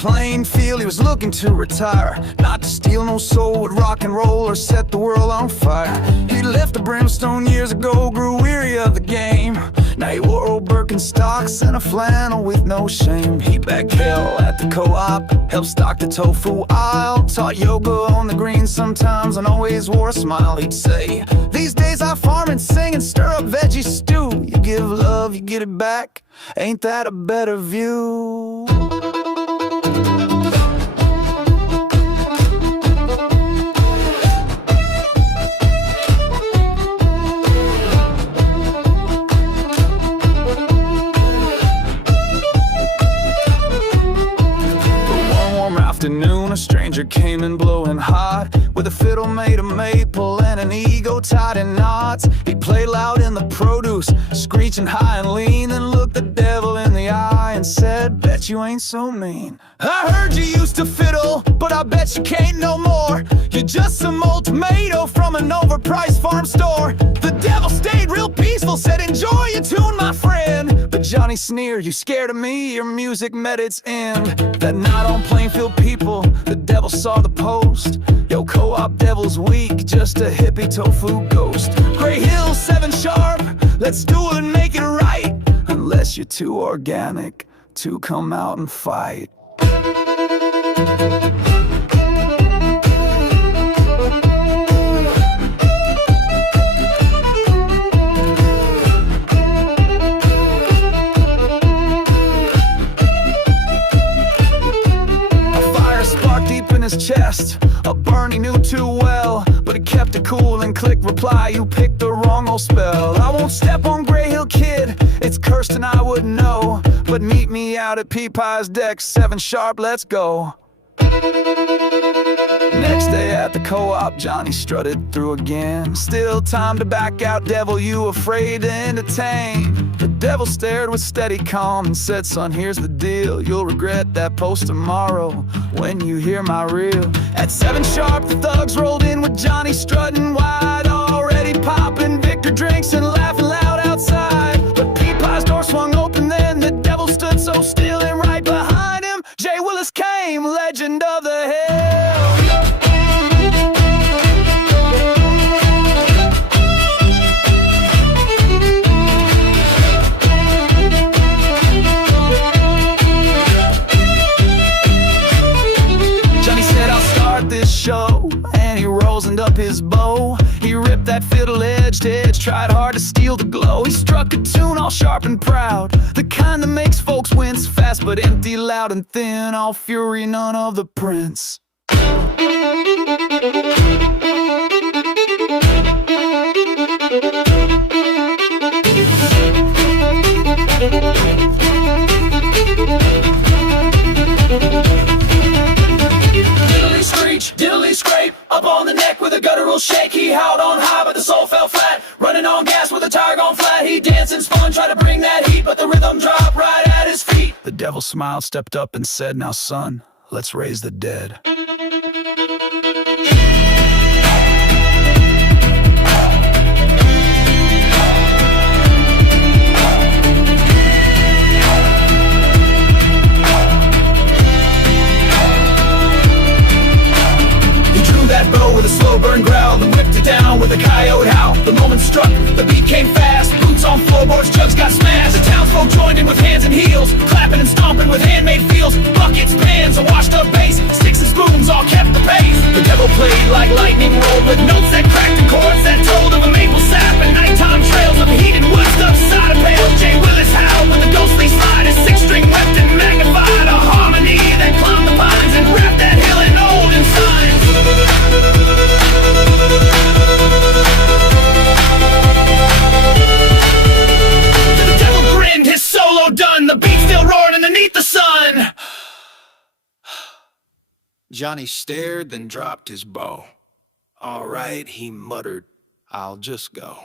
Plainfield, he was looking to retire, not to steal no soul with rock and roll or set the world on fire. He left the brimstone years ago, grew weary of the game. Now he wore old Birkenstocks and a flannel with no shame. He bagged kale at the co-op, helped stock the tofu aisle, taught yoga on the green sometimes and always wore a smile. He'd say, "These days I farm and sing and stir up veggie stew. You give love, you get it back. Ain't that a better view?" Afternoon, a stranger came in blowing hot, with a fiddle made of maple and an ego tied in knots. He played loud in the produce, screeching high and lean, then looked the devil in the eye and said, "Bet you ain't so mean. I heard you used to fiddle, but I bet you can't no more. You're just some old tomato from an overpriced farm store." The devil stayed real peaceful, said, "Enjoy your tune, my friend." But Johnny sneered, "You scared of me, your music met its end." That night on Plainfield, people, the devil saw the post. "Yo, co-op devil's weak, just a hippie tofu ghost. Gray Hill, 7 sharp, let's do it and make it right. Unless you're too organic to come out and fight." Chest, a burn he knew too well, but he kept it cool and clicked reply, "You picked the wrong old spell. I won't step on Gray Hill, kid, it's cursed and I wouldn't know, but meet me out at Pea Pie's deck, 7 sharp, let's go." Next day at the co-op, Johnny strutted through again. "Still time to back out, devil, you afraid to entertain?" The devil stared with steady calm and said, "Son, here's the deal. You'll regret that post tomorrow when you hear my reel." At 7 sharp, the thugs rolled in with Johnny strutting wide, already popping Victor drinks and laughing loud outside. But Pea Pie's door swung open then, the devil stood so still, and right behind him, Jay Willis came, legend of the hill. Show, and he rosined up his bow. He ripped that fiddle-edged edge, tried hard to steal the glow. He struck a tune all sharp and proud, the kind that makes folks wince, fast but empty, loud and thin, all fury, none of the prince. Diddly scrape, up on the neck with a guttural shake. He howled on high, but the soul fell flat. Running on gas with a tire gone flat. He danced and spun, tried to bring that heat, but the rhythm dropped right at his feet. The devil smiled, stepped up and said, "Now son, let's raise the dead." With a slow burn growl and whipped it down with a coyote howl. The moment struck, the beat came fast. Boots on floorboards, jugs got smashed. The townsfolk joined in with hands and heels, clapping and stomping with handmade feels. Buckets, pans, a washed up bass, sticks and spoons all kept the pace. The devil played like lightning rolled with notes that cracked and chords that told of a maple sap and nighttime trails of heated wood stuff side of pails. Jay Willis howled with a ghostly slide, his 6-string wept and magnified a harmony that climbed the pines and wrapped that hill in olden signs. The devil grinned, his solo done, the beat still roaring underneath the sun. Johnny stared, then dropped his bow. "All right," he muttered, "I'll just go."